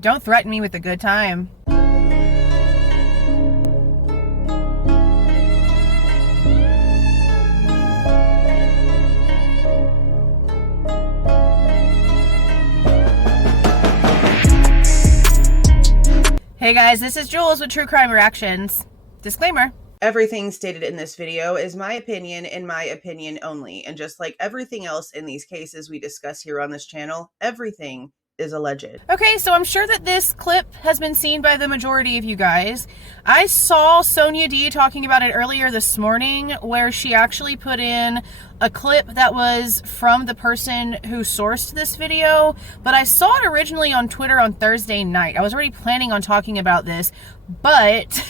Don't threaten me with a good time. Hey guys, this is Jules with True Crime Reactions. Disclaimer. Everything stated in this video is my opinion and my opinion only. And just like everything else in these cases we discuss here on this channel, everything is alleged. Okay, so I'm sure that this clip has been seen by the majority of you guys. I saw Sonia D talking about it earlier this morning, where she actually put in a clip that was from the person who sourced this video, but I saw it originally on Twitter on Thursday night. I was already planning on talking about this, but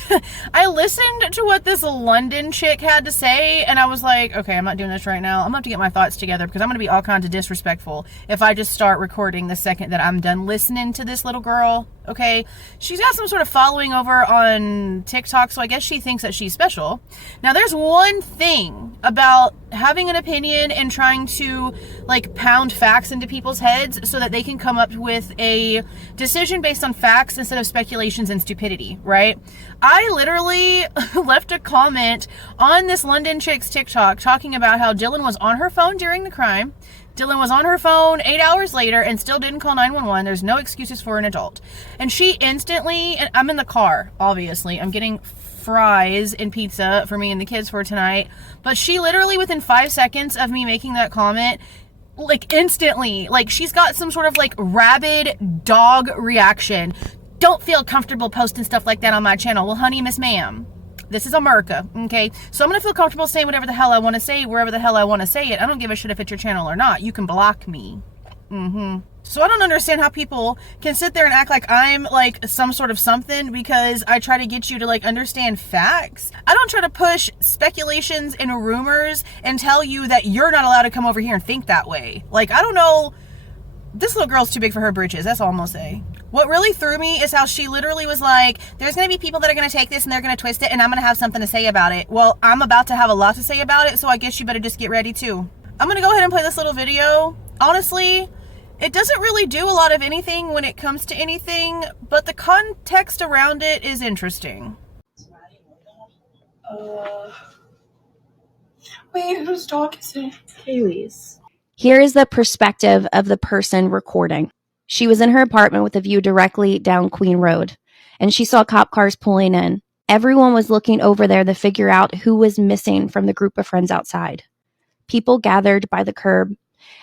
I listened to what this London chick had to say, and I was like, okay, I'm not doing this right now. I'm gonna have to get my thoughts together because I'm gonna be all kinds of disrespectful if I just start recording the second that I'm done listening to this little girl. Okay, she's got some sort of following over on TikTok, so I guess she thinks that she's special. Now, there's one thing about having an opinion and trying to like pound facts into people's heads so that they can come up with a decision based on facts instead of speculations and stupidity, right? I literally left a comment on this London chick's TikTok talking about how Dylan was on her phone during the crime. Dylan was on her phone 8 hours later and still didn't call 911. There's no excuses for an adult. And she instantly, and I'm in the car, obviously. I'm getting fries and pizza for me and the kids for tonight. But she literally, within 5 seconds of me making that comment, like instantly, like she's got some sort of like rabid dog reaction. Don't feel comfortable posting stuff like that on my channel. Well, honey, Miss Ma'am, this is America, okay? So I'm going to feel comfortable saying whatever the hell I want to say, wherever the hell I want to say it. I don't give a shit if it's your channel or not. You can block me. So I don't understand how people can sit there and act like I'm like some sort of something because I try to get you to like understand facts. I don't try to push speculations and rumors and tell you that you're not allowed to come over here and think that way. Like, I don't know. This little girl's too big for her britches. That's all I'm going to say. What really threw me is how she literally was like, there's going to be people that are going to take this and they're going to twist it and I'm going to have something to say about it. Well, I'm about to have a lot to say about it, so I guess you better just get ready too. I'm going to go ahead and play this little video. Honestly, it doesn't really do a lot of anything when it comes to anything, but the context around it is interesting. Wait, whose dog is it? Kaylee's. Here is the perspective of the person recording. She was in her apartment with a view directly down Queen Road, and she saw cop cars pulling in. Everyone was looking over there to figure out who was missing from the group of friends outside. People gathered by the curb,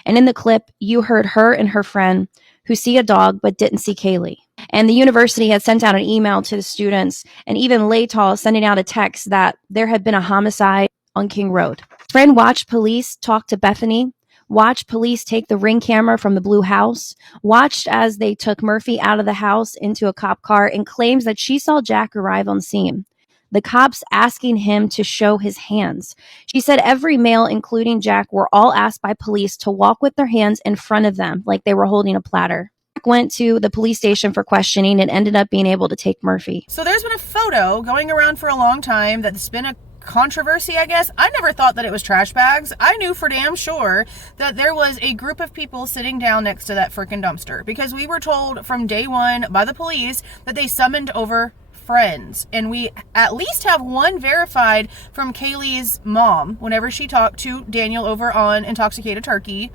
and in the clip, you heard her and her friend who see a dog but didn't see Kaylee. And the university had sent out an email to the students, and even Laytall sending out a text that there had been a homicide on King Road. Friend watched police talk to Bethany, watched police take the Ring camera from the blue house, watched as they took Murphy out of the house into a cop car, and claims that she saw Jack arrive on scene. The cops asking him to show his hands. She said every male, including Jack, were all asked by police to walk with their hands in front of them like they were holding a platter. Jack went to the police station for questioning and ended up being able to take Murphy. So there's been a photo going around for a long time that's been a controversy, I guess. I never thought that it was trash bags. I knew for damn sure that there was a group of people sitting down next to that freaking dumpster because we were told from day one by the police that they summoned over friends, and we at least have one verified from Kaylee's mom. Whenever she talked to Daniel over on Intoxicated Turkey,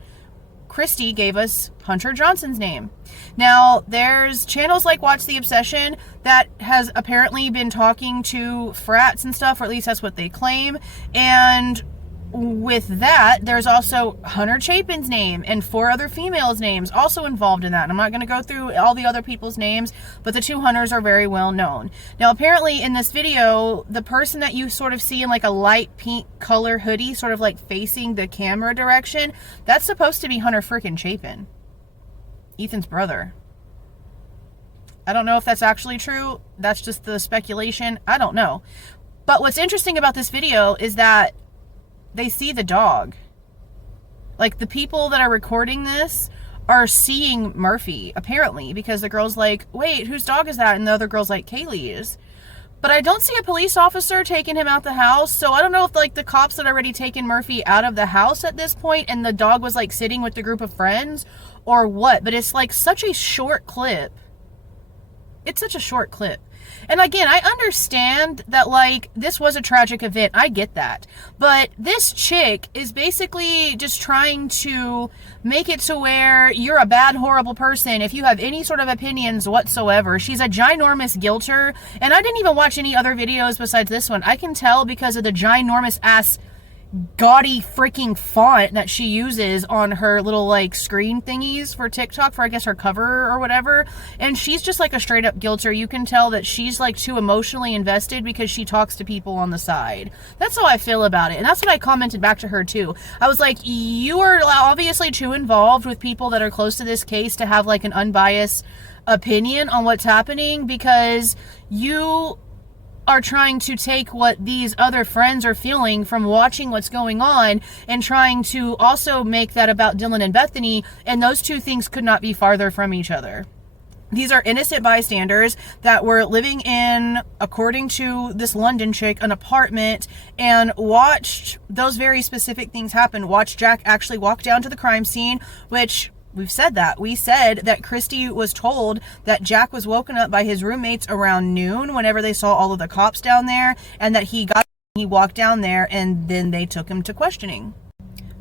Christy gave us Hunter Johnson's name. Now, there's channels like Watch the Obsession that has apparently been talking to frats and stuff, or at least that's what they claim. And with that, there's also Hunter Chapin's name and 4 other females' names also involved in that. And I'm not going to go through all the other people's names, but the 2 Hunters are very well known. Now, apparently in this video, the person that you sort of see in like a light pink color hoodie, sort of like facing the camera direction, that's supposed to be Hunter freaking Chapin, Ethan's brother. I don't know if that's actually true. That's just the speculation. I don't know. But what's interesting about this video is that they see the dog. Like, the people that are recording this are seeing Murphy, apparently, because the girl's like, wait, whose dog is that? And the other girl's like, Kaylee's. But I don't see a police officer taking him out the house, so I don't know if, like, the cops had already taken Murphy out of the house at this point and the dog was, like, sitting with the group of friends or what. But it's, like, such a short clip It's such a short clip. And again, I understand that, like, this was a tragic event. I get that. But this chick is basically just trying to make it to where you're a bad, horrible person if you have any sort of opinions whatsoever. She's a ginormous guilter. And I didn't even watch any other videos besides this one. I can tell because of the ginormous ass gaudy freaking font that she uses on her little like screen thingies for TikTok, for I guess her cover or whatever. And she's just like a straight up guilter. You can tell that she's like too emotionally invested because she talks to people on the side. That's how I feel about it. And that's what I commented back to her too. I was like, you are obviously too involved with people that are close to this case to have like an unbiased opinion on what's happening, because you are trying to take what these other friends are feeling from watching what's going on and trying to also make that about Dylan and Bethany, and those two things could not be farther from each other. These are innocent bystanders that were living in, according to this London chick, an apartment, and watched those very specific things happen. Watched Jack actually walk down to the crime scene, which we've said that. We said that Christy was told that Jack was woken up by his roommates around noon whenever they saw all of the cops down there, and that he walked down there and then they took him to questioning.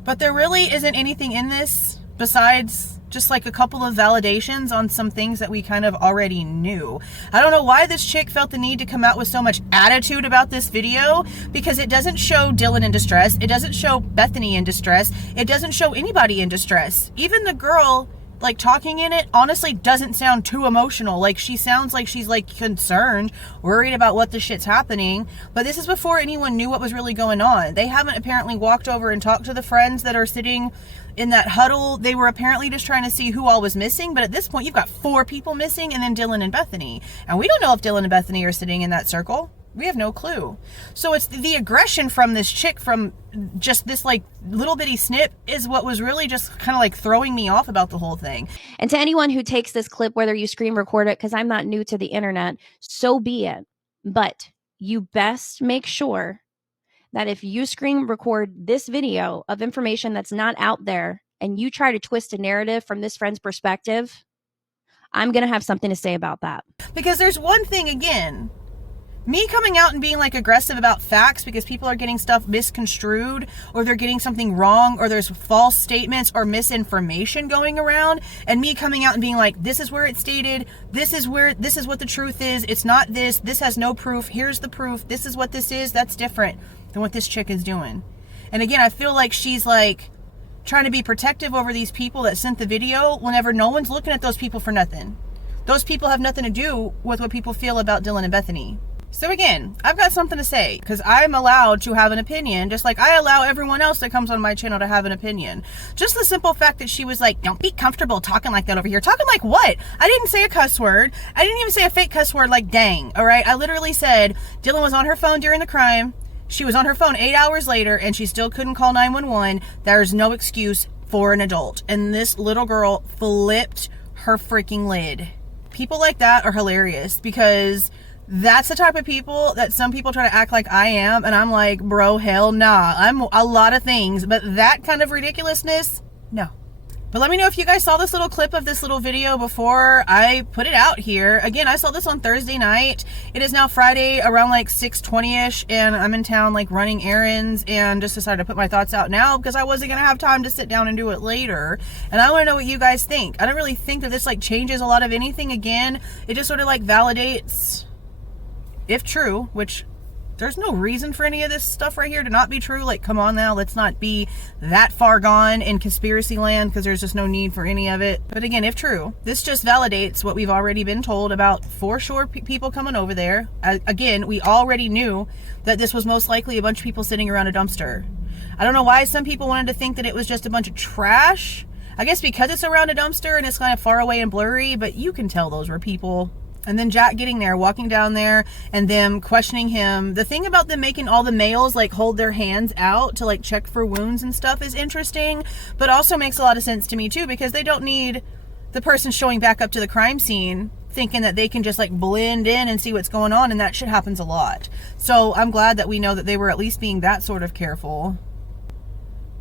But there really isn't anything in this besides just like a couple of validations on some things that we kind of already knew. I don't know why this chick felt the need to come out with so much attitude about this video, because it doesn't show Dylan in distress. It doesn't show Bethany in distress. It doesn't show anybody in distress. Even the girl like talking in it honestly doesn't sound too emotional. Like, she sounds like she's like concerned, worried about what the shit's happening. But this is before anyone knew what was really going on. They haven't apparently walked over and talked to the friends that are sitting in that huddle. They were apparently just trying to see who all was missing. But at this point, you've got 4 people missing and then Dylan and Bethany. And we don't know if Dylan and Bethany are sitting in that circle. We have no clue. So it's the aggression from this chick from just this like little bitty snip is what was really just kind of like throwing me off about the whole thing. And to anyone who takes this clip, whether you screen record it, because I'm not new to the internet, so be it. But you best make sure that if you screen record this video of information that's not out there and you try to twist a narrative from this friend's perspective, I'm going to have something to say about that. Because there's one thing, again, me coming out and being like aggressive about facts because people are getting stuff misconstrued, or they're getting something wrong, or there's false statements or misinformation going around, and me coming out and being like, this is where it's stated, this is what the truth is, it's not this has no proof, here's the proof, this is what this is, that's different than what this chick is doing. And again, I feel like she's like trying to be protective over these people that sent the video whenever no one's looking at those people for nothing. Those people have nothing to do with what people feel about Dylan and Bethany. So again, I've got something to say, because I'm allowed to have an opinion, just like I allow everyone else that comes on my channel to have an opinion. Just the simple fact that she was like, don't be comfortable talking like that over here. Talking like what? I didn't say a cuss word. I didn't even say a fake cuss word like dang, all right? I literally said Dylan was on her phone during the crime. She was on her phone 8 hours later, and she still couldn't call 911. There's no excuse for an adult. And this little girl flipped her freaking lid. People like that are hilarious, because that's the type of people that some people try to act like I am, and I'm like, bro, hell nah. I'm a lot of things, but that kind of ridiculousness, no. But let me know if you guys saw this little clip of this little video before I put it out here. Again, I saw this on Thursday night. It is now Friday around like 6:20ish, and I'm in town like running errands, and just decided to put my thoughts out now because I wasn't gonna have time to sit down and do it later. And I want to know what you guys think. I don't really think that this like changes a lot of anything. Again, it just sort of like validates, if true, which there's no reason for any of this stuff right here to not be true. Like, come on now, let's not be that far gone in conspiracy land, because there's just no need for any of it. But again, if true, this just validates what we've already been told about for sure people coming over there. Again, we already knew that this was most likely a bunch of people sitting around a dumpster. I don't know why some people wanted to think that it was just a bunch of trash. I guess because it's around a dumpster and it's kind of far away and blurry, but you can tell those were people. And then Jack getting there, walking down there, and them questioning him. The thing about them making all the males like hold their hands out to like check for wounds and stuff is interesting, but also makes a lot of sense to me too, because they don't need the person showing back up to the crime scene thinking that they can just like blend in and see what's going on, and that shit happens a lot. So I'm glad that we know that they were at least being that sort of careful.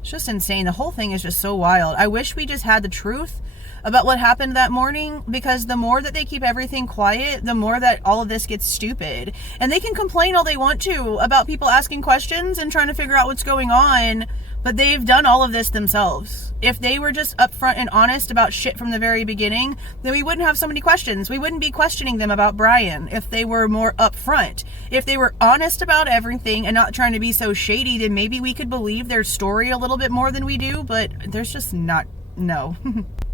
It's just insane. The whole thing is just so wild. I wish we just had the truth about what happened that morning, because the more that they keep everything quiet, the more that all of this gets stupid. And they can complain all they want to about people asking questions and trying to figure out what's going on, but they've done all of this themselves. If they were just upfront and honest about shit from the very beginning, then we wouldn't have so many questions. We wouldn't be questioning them about Bryan if they were more upfront. If they were honest about everything and not trying to be so shady, then maybe we could believe their story a little bit more than we do, but there's just not, no.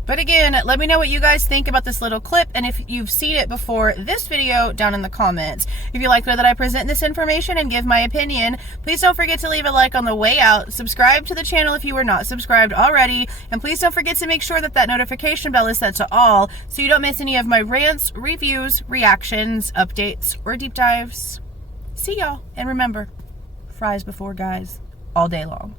But again, let me know what you guys think about this little clip, and if you've seen it before this video, down in the comments. If you like the way that I present this information and give my opinion, please don't forget to leave a like on the way out, subscribe to the channel if you were not subscribed already, and please don't forget to make sure that that notification bell is set to all so you don't miss any of my rants, reviews, reactions, updates, or deep dives. See y'all, and remember, fries before guys, all day long.